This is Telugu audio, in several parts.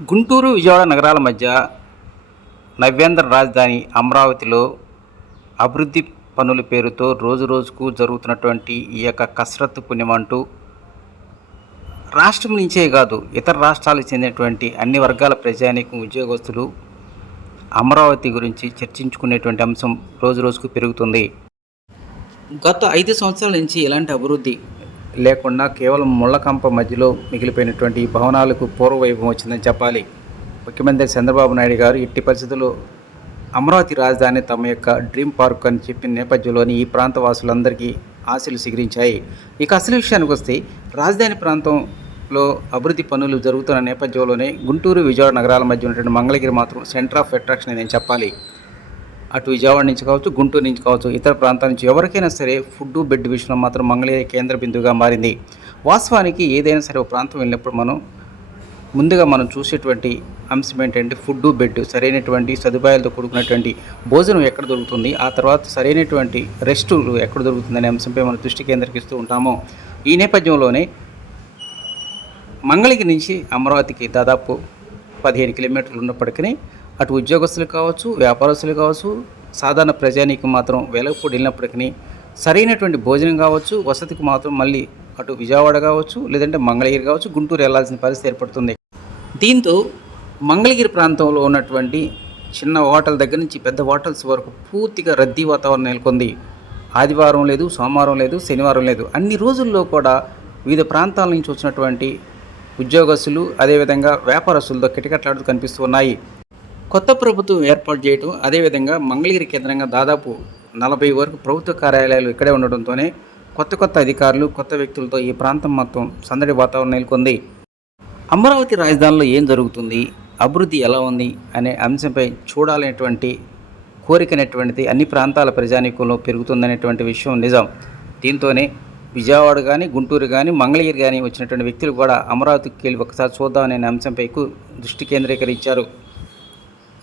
గుంటూరు విజయవాడ నగరాల మధ్య నవ్యాంధ్ర రాజధాని అమరావతిలో అభివృద్ధి పనుల పేరుతో రోజు రోజుకు జరుగుతున్నటువంటి ఈ యొక్క కసరత్తు పుణ్యమంటూ రాష్ట్రం నుంచే కాదు ఇతర రాష్ట్రాలకు చెందినటువంటి అన్ని వర్గాల ప్రజానీకం ఉద్యోగస్తులు అమరావతి గురించి చర్చించుకునేటువంటి అంశం రోజు రోజుకు పెరుగుతుంది. గత ఐదు సంవత్సరాల నుంచి ఎలాంటి అభివృద్ధి లేకుండా కేవలం ముళ్ళకంప మధ్యలో మిగిలిపోయినటువంటి ఈ భవనాలకు పూర్వవైభవం వచ్చిందని చెప్పాలి. ముఖ్యమంత్రి చంద్రబాబు నాయుడు గారు ఇట్టి పరిస్థితుల్లో అమరావతి రాజధాని తమ యొక్క డ్రీమ్ పార్క్ అని చెప్పిన నేపథ్యంలోని ఈ ప్రాంత వాసులందరికీ ఆశలు సిగిరించాయి. ఇక అసలు విషయానికి వస్తే రాజధాని ప్రాంతంలో అభివృద్ధి పనులు జరుగుతున్న నేపథ్యంలోనే గుంటూరు విజయవాడ నగరాల మధ్య ఉన్నటువంటి మంగళగిరి మాత్రం సెంటర్ ఆఫ్ అట్రాక్షన్ అని నేను చెప్పాలి. అటు విజయవాడ నుంచి కావచ్చు గుంటూరు నుంచి కావచ్చు ఇతర ప్రాంతాల నుంచి ఎవరికైనా సరే ఫుడ్ బెడ్ విషయంలో మాత్రం మంగళగిరి కేంద్ర బిందువుగా మారింది. వాస్తవానికి ఏదైనా సరే ఒక ప్రాంతం వెళ్ళినప్పుడు మనం ముందుగా మనం చూసేటువంటి అంశం ఏంటంటే ఫుడ్ బెడ్ సరైనటువంటి సదుపాయాలతో కూడుకున్నటువంటి భోజనం ఎక్కడ దొరుకుతుంది ఆ తర్వాత సరైనటువంటి రెస్ట్ ఎక్కడ దొరుకుతుంది అనే అంశంపై మనం దృష్టి కేంద్రీకరిస్తూ ఉంటాము. ఈ నేపథ్యంలోనే మంగళగిరి నుంచి అమరావతికి దాదాపు పదిహేను కిలోమీటర్లు ఉన్నప్పటికీ అటు ఉద్యోగస్తులు కావచ్చు వ్యాపారస్తులు కావచ్చు సాధారణ ప్రజానికి మాత్రం వెలగపూడి వెళ్ళినప్పటికీ సరైనటువంటి భోజనం కావచ్చు వసతికి మాత్రం మళ్ళీ అటు విజయవాడ కావచ్చు లేదంటే మంగళగిరి కావచ్చు గుంటూరు వెళ్ళాల్సిన పరిస్థితి ఏర్పడుతుంది. దీంతో మంగళగిరి ప్రాంతంలో ఉన్నటువంటి చిన్న హోటల్ దగ్గర నుంచి పెద్ద హోటల్స్ వరకు పూర్తిగా రద్దీ వాతావరణం నెలకొంది. ఆదివారం లేదు సోమవారం లేదు శనివారం లేదు. అన్ని రోజుల్లో కూడా వివిధ ప్రాంతాల నుంచి వచ్చినటువంటి ఉద్యోగస్తులు అదేవిధంగా వ్యాపారస్తులతో కిటకట్లాడుతూ కనిపిస్తూ ఉన్నాయి. కొత్త ప్రభుత్వం ఏర్పాటు చేయటం అదేవిధంగా మంగళగిరి కేంద్రంగా దాదాపు నలభై వరకు ప్రభుత్వ కార్యాలయాలు ఇక్కడే ఉండడంతోనే కొత్త కొత్త అధికారులు కొత్త వ్యక్తులతో ఈ ప్రాంతం మొత్తం సందడి వాతావరణం నెలకొంది. అమరావతి రాజధానిలో ఏం జరుగుతుంది అభివృద్ధి ఎలా ఉంది అనే అంశంపై చూడాలనేటువంటి కోరికనేటువంటిది అన్ని ప్రాంతాల ప్రజానీకంలో పెరుగుతుందనేటువంటి విషయం నిజం. దీంతోనే విజయవాడ కానీ గుంటూరు కానీ మంగళగిరి కానీ వచ్చినటువంటి వ్యక్తులు కూడా అమరావతికి వెళ్ళి ఒకసారి చూద్దామనే అంశంపై ఎక్కువ దృష్టి కేంద్రీకరించారు.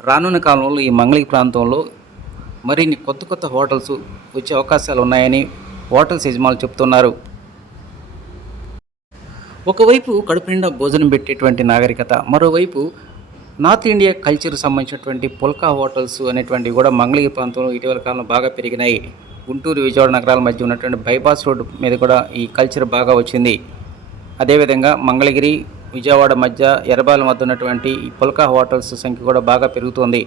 రానున్న కాలంలో ఈ మంగళగిరి ప్రాంతంలో మరిన్ని కొత్త కొత్త హోటల్స్ వచ్చే అవకాశాలు ఉన్నాయని హోటల్స్ యజమానులు చెప్తున్నారు ఒకవైపు కడుపు నిండా భోజనం పెట్టేటువంటి నాగరికత మరోవైపు నార్త్ ఇండియా కల్చర్ సంబంధించినటువంటి పుల్కా హోటల్స్ అనేటువంటివి కూడా మంగళగిరి ప్రాంతంలో ఇటీవల కాలంలో బాగా పెరిగినాయి. గుంటూరు విజయవాడ నగరాల మధ్య ఉన్నటువంటి బైపాస్ రోడ్డు మీద కూడా ఈ కల్చర్ బాగా వచ్చింది. అదేవిధంగా మంగళగిరి విజయవాడ మధ్య ఎర్రబాల మధ్య ఉన్నటువంటి ఈ పుల్కా హోటల్స్ సంఖ్య కూడా బాగా పెరుగుతోంది.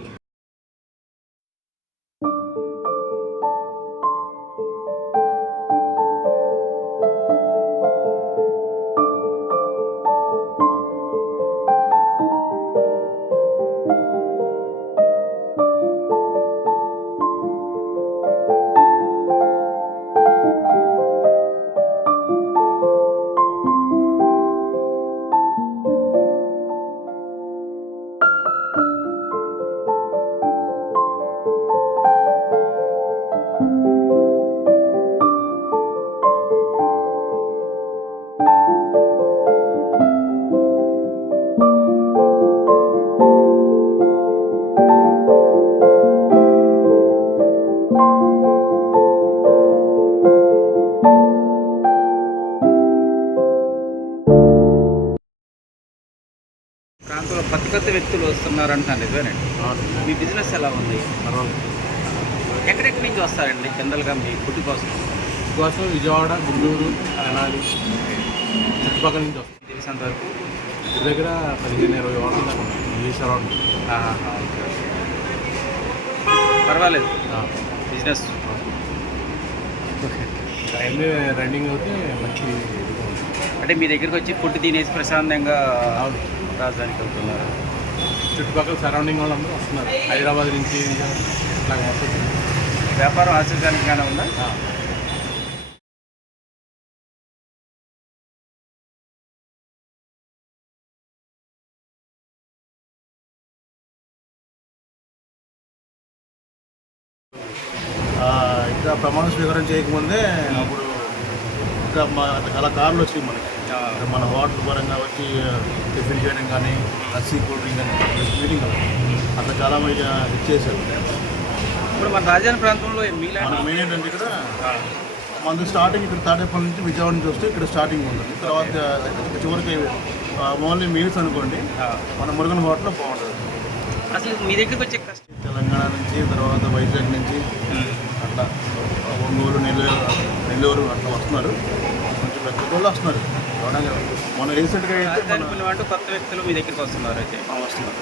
కొత్త కొత్త వ్యక్తులు వస్తున్నారంటాను నిజమేనండి. మీ బిజినెస్ ఎలా ఉంది? ఎక్కడెక్కడి నుంచి వస్తారండి జనరల్గా మీ ఫుడ్ కోసం? కోసం విజయవాడ గుంటూరు తెనాలి చుట్టుపక్కల నుంచి వస్తాం. తెలిసినంత వరకు? ఇంటి దగ్గర పదిహేను ఇరవై వారాలు దాకా ఉన్నాయి ఓకే, ఓకే. పర్వాలేదు. బిజినెస్. అన్నీ రన్నింగ్ అవుతే మంచి. అంటే మీ దగ్గరికి వచ్చి ఫుడ్ తినేసి ప్రశాంతంగా. రాజధానికి వెళ్తున్నారు చుట్టుపక్కల సరౌండింగ్ వాళ్ళందరూ వస్తున్నారు. హైదరాబాద్ నుంచి ఇట్లా మొత్తం. వ్యాపారం ఆశ్చర్యానికిగానే ఉందా? ప్రమాణ స్వీకారం చేయకముందే అప్పుడు ఇంకా మా చాలా కార్లు వచ్చాయి మనకి. మన హోటల్ పరంగా వచ్చి టిఫిన్ చేయడం కానీ లస్సీ కూల్ డ్రింక్ కానీ మీటింగ్ అట్లా చాలా మంది ఇచ్చేసారు ఇప్పుడు మన రాజధాని ప్రాంతంలో మన మెయిన్ ఏంటంటే ఇక్కడ మనది స్టార్టింగ్ ఇక్కడ తాడేపల్లి నుంచి విజయవాడ నుంచి వస్తే ఇక్కడ స్టార్టింగ్ ఉంటుంది. తర్వాత చివరికి ఓన్లీ మీల్స్ అనుకోండి. మన మురుగన్ హోటల్లో బాగుంటుంది. అసలు మీ దగ్గరికి వచ్చే కష్టం? తెలంగాణ నుంచి తర్వాత వైజాగ్ నుంచి అట్లా. ఒంగోలు నెల్లూరు నెల్లూరు అట్లా వస్తున్నారు. కొంచెం పెద్ద వాళ్ళు వస్తున్నారు. మొన్న రీసెంట్గా అయితే మన కొత్త వ్యక్తులు మీ దగ్గరికి వస్తున్నారు అయితే. వస్తున్నారు.